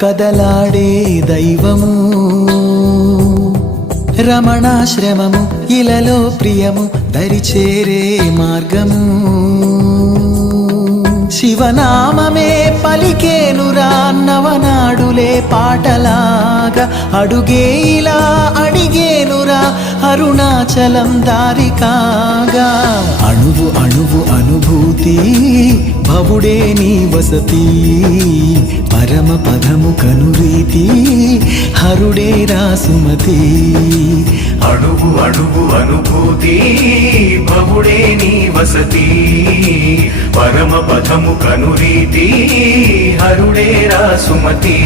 కదలాడే దైవము రమణాశ్రమము ఇలలో ప్రియము దరిచేరే మార్గము శివనామమే పలికేనురా నవనాడులే పాటలాగా అడుగే ఇలా అడిగేనురా అరుణాచలం దారి కాగా అణువు అణువు అనుభూతి భవుడే నీ వసతి పరమ పదము కనురీతి హరుడే రాసుమతి అణువు అణువు అనుభూతి భవుడే నీ వసతి పరమ పదము కనురీతి హరుడే రాసుమతి